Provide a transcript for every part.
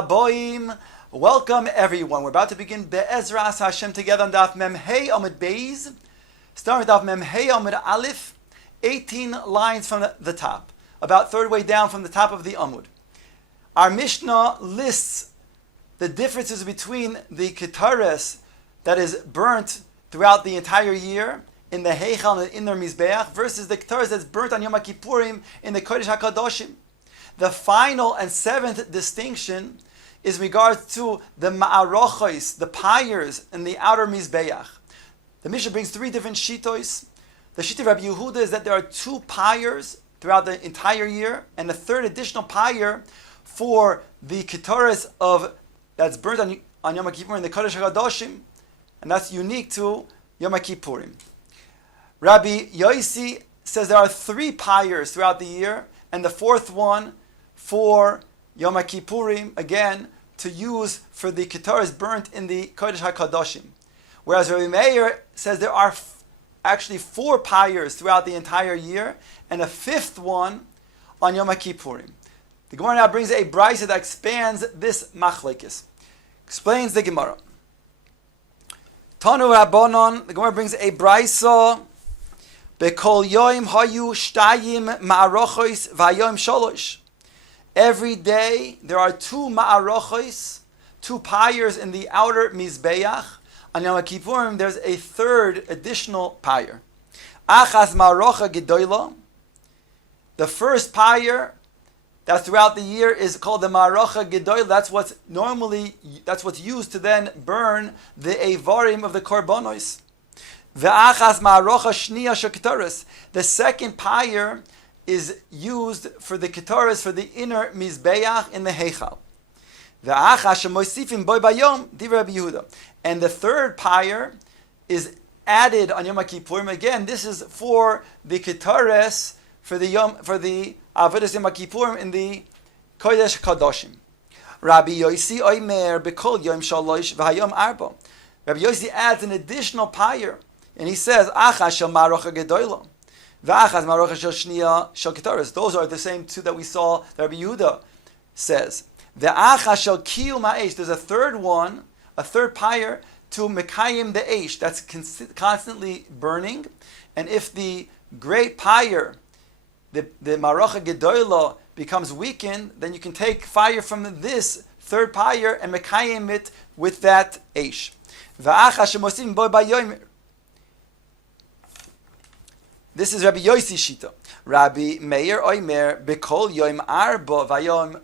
Haboim. Welcome everyone. We're about to begin Be'ezras Hashem together on Daf Mem Hey Amud Beis. Starting with Daf Mem Hey Amud Aleph, 18 lines from the top, about third way down from the top of the Amud. Our Mishnah lists the differences between the Ketares that is burnt throughout the entire year in the Heichal and the Inner Mizbeach versus the Ketares that's burnt on Yom Kippurim in the Kodesh HaKadoshim. The final and seventh distinction is in regards to the ma'arochos, the pyres in the outer mizbeach. The Mishnah brings three different shitos. The shita of Rabbi Yehuda is that there are two pyres throughout the entire year, and a third additional pyre for the ketares of that's burnt on Yom Kippur in the Kodesh HaKadoshim, and that's unique to Yom Kippurim. Rabbi Yosi says there are three pyres throughout the year, and the fourth one for Yom Kippurim, again, to use for the ketares burnt in the Kodesh HaKadoshim. Whereas Rabbi Meir says there are actually four pyres throughout the entire year, and a fifth one on Yom Kippurim. The Gemara now brings a brisa that expands this machlekes. Explains the Gemara. Tanu Rabbanon, the Gemara brings a brisa, Bekol yoim hayu shtayim ma'arochos v'hayoim sholosh. Every day there are two ma'arochos, two pyres in the outer mizbeach. On Yom Kippurim there's a third additional pyre. Achas ma'arocha gedoyla. The first pyre that throughout the year is called the ma'arocha gedoyla. That's what's used to then burn the avarim of the korbanos. Ve'achas ma'arocha shniya sheketares. The second pyre is used for the ketares for the inner mizbeach in the heichal. Ve'achas shemoisifim boy bayom divrei Rabbi Yehuda. And the third pyre is added on Yom Kippurim. Again, this is for the ketares for the avodas Yom Kippurim in the Kodesh Kadoshim. Rabbi Yosi oimer bekol yom shalosh v'hayom arba. Rabbi Yosi adds an additional pyre. And he says, Achas shel ma'arocha gedoyla, v'achas ma'arocha shel shniya shel ketares. Those are the same two that we saw that Rabbi Yehuda says. V'achas shel kiyum ha'esh. There's a third one, a third pyre to mekayim the eish, that's constantly burning. And if the great pyre, the ma'arocha gedoyla, becomes weakened, then you can take fire from this third pyre and mekayim it with that eish. V'achas shemosim bo bayom. This is Rabbi Yosi Shita. Rabbi Meir oimer bekol yom arba vayom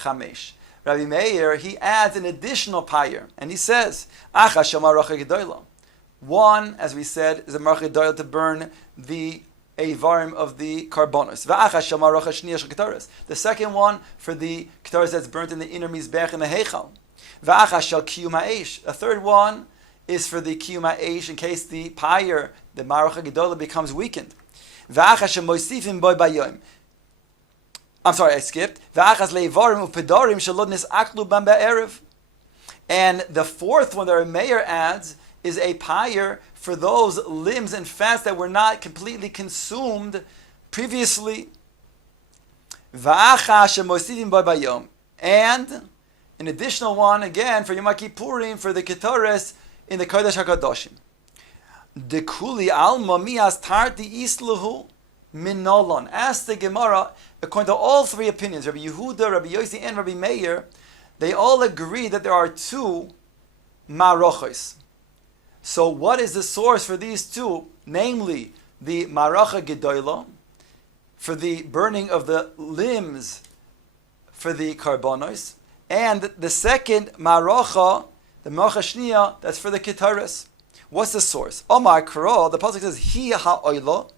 chamesh. Rabbi Meir, he adds an additional pyre, and he says, Achas shel ma'arocha gedoyla. One, as we said, is a ma'arocha gedoyla to burn the avarim of the karbonos. V'achas shel ma'arocha shniya shel ketares. The second one for the ketares that's burnt in the inner mizbech in the heichal. V'achas shel kiyum ha'esh. A third one is for the kiyum ha'esh in case the pyre, the ma'arocha gedola, becomes weakened. V'achas shemoisifim boy bayom. I'm sorry, I skipped. V'achas leivarim u'pedarim shelod nisaklu bam ba'erev. And the fourth one that our mayor adds is a pyre for those limbs and fats that were not completely consumed previously. V'achas shemoisifim boy bayom. And an additional one again for Yom Kippurim for the ketares in the Kodesh HaKadoshim. Dekuli alma mias tarti isluhu minolon. Ask the Gemara, according to all three opinions, Rabbi Yehuda, Rabbi Yosi, and Rabbi Meir, they all agree that there are two ma'arochos. So what is the source for these two? Namely, the ma'arocha gedoyla, for the burning of the limbs for the karbonos, and the second ma'arocha, the ma'arocha shniya, that's for the ketares. What's the source? Omar Kro, the pasuk says, Hi ha'oilo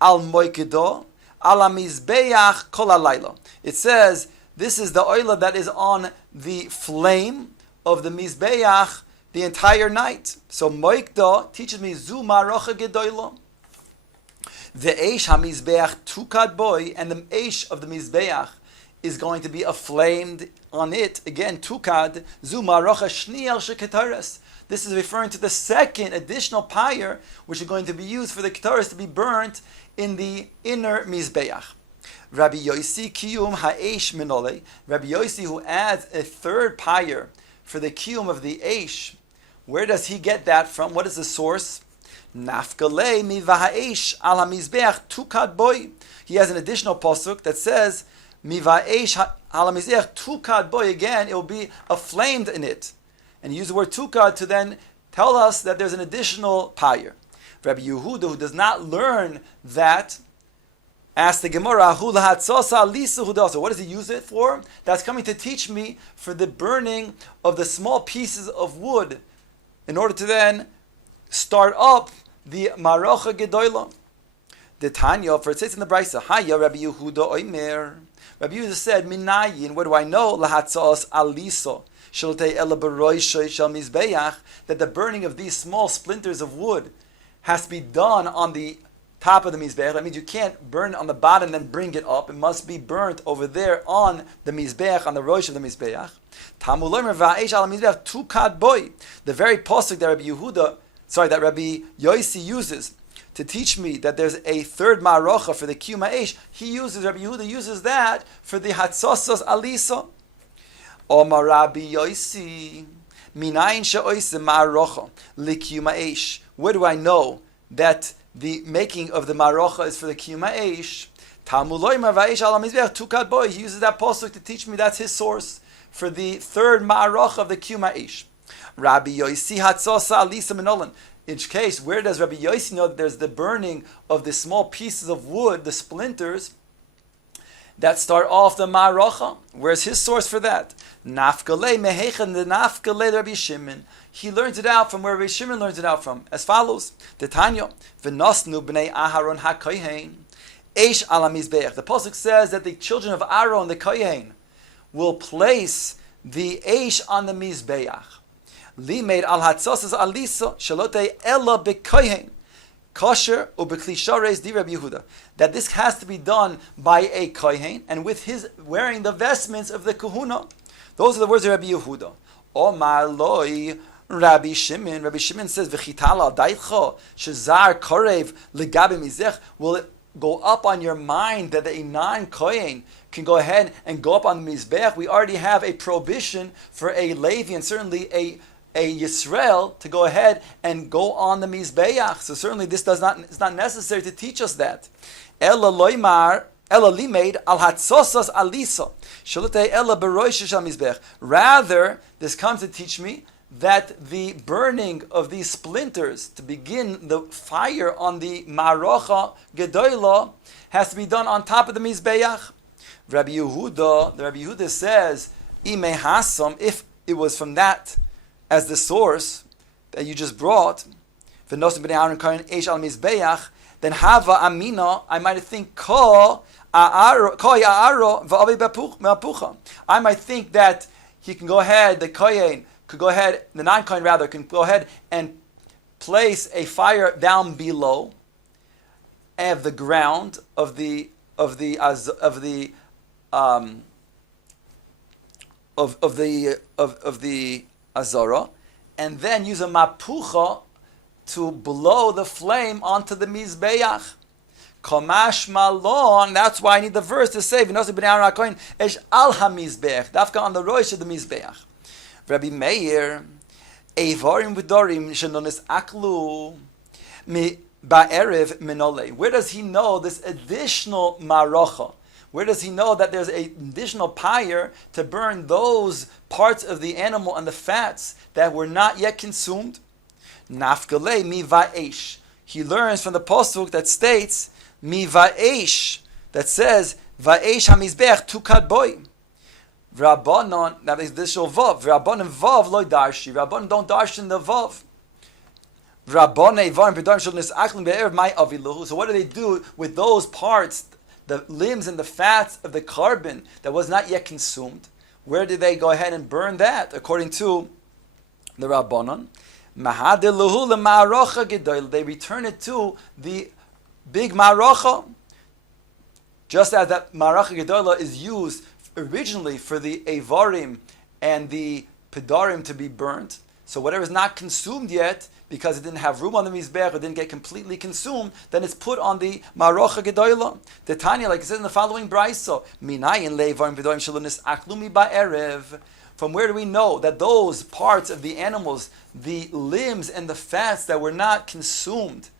al moikido al mizbeach kol halayla. It says, this is the oila that is on the flame of the mizbeach the entire night. So moikdo teaches me zu ma'arocha gedoyla. The eish ha-mizbeach tukad boy, and the eish of the mizbeach is going to be aflamed on it. Again, tukad zu ma'arocha shniya sheketares. This is referring to the second additional pyre, which is going to be used for the ketares to be burnt in the inner mizbeach. Rabbi Yosi kiyum ha'esh minole. Rabbi Yosi, who adds a third pyre for the kiyum of the eish, where does he get that from? What is the source? Nafkale mi va'esh al hamizbeach tukad boy. He has an additional pasuk that says mi va'esh al hamizbeach tukad boy. Again, it will be aflamed in it, and he used the word tukad to then tell us that there's an additional pyre. Rabbi Yehuda, who does not learn that, asked the Gemara, so what does he use it for? That's coming to teach me for the burning of the small pieces of wood in order to then start up the Marocha Gedoyla. The Tanya, for it says in the Brisa, Haya Rabbi Yehuda Oimer. Rabbi Yehuda said, Minayin, what do I know? Lahatzos aliso. That the burning of these small splinters of wood has to be done on the top of the mizbeach. That means you can't burn it on the bottom and then bring it up. It must be burnt over there on the mizbeach, on the rosh of the mizbeach. The very pasuk that Rabbi Yosi uses to teach me that there's a third ma'arocha for the kiyum ha'esh, Rabbi Yehuda uses that for the hatzosos alisa. Omar Rabbi Yosi, minayin she'oisem ma'arocha likiyum ha'esh. Where do I know that the making of the marocha is for the kiyum ha'esh? Talmud loymar va'esh al hamizbeach tukad boy. He uses that pasuk to teach me that's his source for the third marocha of the kiyum ha'esh. Rabbi Yosi hatzosa alisa minolan. In which case, where does Rabbi Yosi know that there's the burning of the small pieces of wood, the splinters, that start off the marocha? Where's his source for that? Nafkale mehechen the nafkale Rabbi Shimon. He learns it out from where Rabbi Shimon learns it out from, as follows: the Tanya v'nosnu bnei Aharon hakohen eish al hamizbeach. The pasuk says that the children of Aaron, the kohen, will place the eish on the mizbeach. Limeid al hatzosas alisa shalotei ella bekohen kosher ubeklishares di Rabbi Yehuda. That this has to be done by a kohen and with his wearing the vestments of the kahuna. Those are the words of Rabbi Yehuda. Omar loi Rabbi Shimon. Rabbi Shimon says, "V'chital al daitcha shezar korev legabe mizech." Will it go up on your mind that a non-kohen can go ahead and go up on the mizbech? We already have a prohibition for a Levi and certainly a Yisrael to go ahead and go on the mizbeach. So certainly this it's not necessary to teach us that. Ella loymar. Ella limeid al hatzosas alisa shalutei ella beroish shal mizbech. Rather, this comes to teach me that the burning of these splinters to begin the fire on the marocha gedoyla has to be done on top of the mizbeach. The Rabbi Yehuda says, Ime hasam, if it was from that as the source that you just brought, v'nosim b'nei Aaron karin eish al mizbeach, then hava amina, I might think ko ya'aro v'avi b'apucha. I might think that he can go ahead, the kohen could go ahead, the non-kohen rather, can go ahead and place a fire down below of the ground of the azara, and then use a mapucha to blow the flame onto the mizbeach. Kamash malon. That's why I need the verse to say v'nosi b'nei Aaron hakohen esh al hamizbeach, dafka on the rosh of the mizbeach. Rabbi Meir, Eivarim v'dorim shenonis aklu mi ba'erev minole. Where does he know this additional marocha? Where does he know that there's an additional pyre to burn those parts of the animal and the fats that were not yet consumed? Nafkale mi va'esh. He learns from the pasuk that states mi va'esh, that says va'esh hamizbech tukad boy. Rabbanon, now this shall vav. Rabbanon vav loy darshi. Rabbanon don't darshan the vav. Rabbanon varim b'darim shel nis'achlim be'erev mai aviluhu. So what do they do with those parts, the limbs and the fats of the carbon that was not yet consumed? Where did they go ahead and burn that? According to the Rabbanon, mahadiluhu le'ma'arocha gedoyl. They return it to the big ma'arocha. Just as that ma'arocha gedoyla is used originally for the Eivarim and the Pedarim to be burnt. So whatever is not consumed yet because it didn't have room on the Mizbech, or didn't get completely consumed, then it's put on the Marocha Gedoyla. The Tanya, like it says in the following Braiso, Minayin Levarim V'doim Shalunis Aklumi Ba'erev. From where do we know that those parts of the animals, the limbs and the fats that were not consumed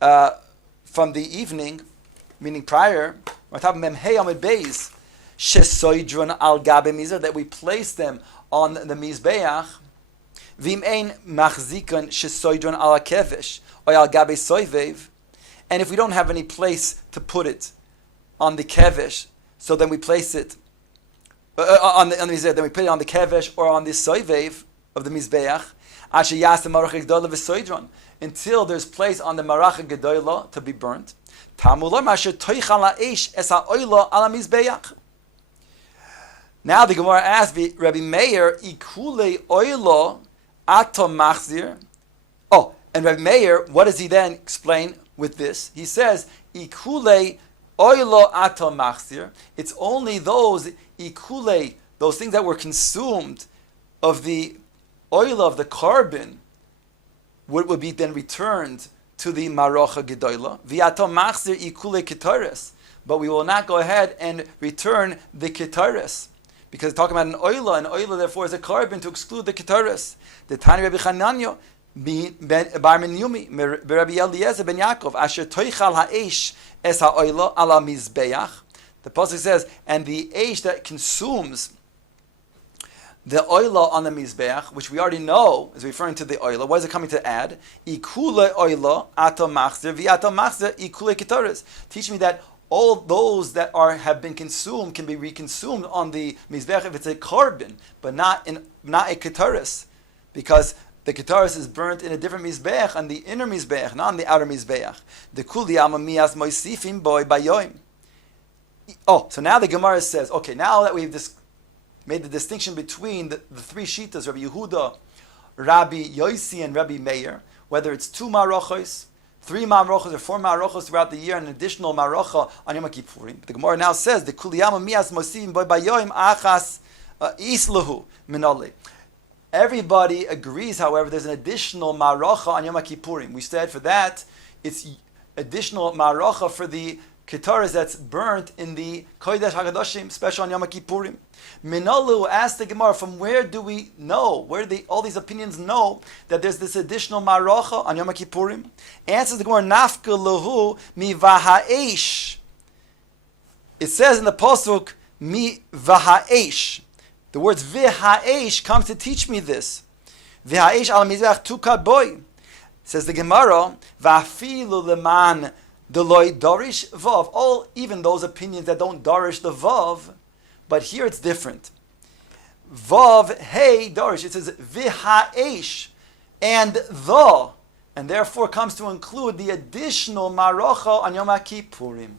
from the evening, meaning prior, that we place them on the Mizbeach, and if we don't have any place to put it on the kevesh, so then we place it on the Mizbeach, then we put it on the kevesh or on the soivev of the Mizbeach, until there's place on the Maracha Gedoyla to be burnt. Now the Gemara asks Rabbi Meir, Ikule oilo ato machzir. Oh, and Rabbi Meir, what does he then explain with this? He says, Ikule oilo ato machzir. It's only those ikule, those things that were consumed of the oil of the carbon, would be then returned to the Marocha Gedoyla. V'ato machzir ikule kitaris. But we will not go ahead and return the kitaris, because talking about an oila, and oila therefore is a carbon to exclude the kitaris. The Tani Rabbi Chananya bar Amud Yomi Rabbi Eliezer ben Yaakov asher toichal ha'esh es ha'oila ala mizbeach. The pasuk says, and the eish that consumes the oila on the mizbeach, which we already know is referring to the oila. What is it coming to add? Ikule oila ato machzer v'ato machzer ikule kitaris. Teach me that all those that have been consumed can be reconsumed on the mizbech if it's a carbon, but not a ketaris, because the ketaris is burnt in a different mizbech, on the inner mizbech, not on the outer mizbech. The kuli amamiyas moisifim boy bayoim. Oh, so now the Gemara says, okay, now that we've made the distinction between the three shitas, Rabbi Yehuda, Rabbi Yosi, and Rabbi Meir, whether it's 2 marochos, 3 marochos, or 4 marochos throughout the year, and an additional marocha on Yom Kippurim. The Gemara now says, the kuliyama miyas mosivim boy bayoim achas islahu minole. Everybody agrees, however, there's an additional marocha on Yom Kippurim. We said for that, it's additional marocha for the ketaris that's burnt in the Kodesh HaKadoshim, special on Yom Kippurim. Minolu asked the Gemara, from where do we know, where do all these opinions know that there's this additional marocha on Yom Kippurim? Answers the Gemara, Nafka lehu mi vaha'esh. It says in the pasuk, mi vaha'esh. The words v'ha'esh comes to teach me this. V'ha'esh al mizbech tukad boy. Says the Gemara, v'afilu leman Deloy darish vav. All, even those opinions that don't darish the vav, but here it's different. Vav hey darish. It says v'ha'esh and the, and therefore comes to include the additional marocha on Yom Kippurim.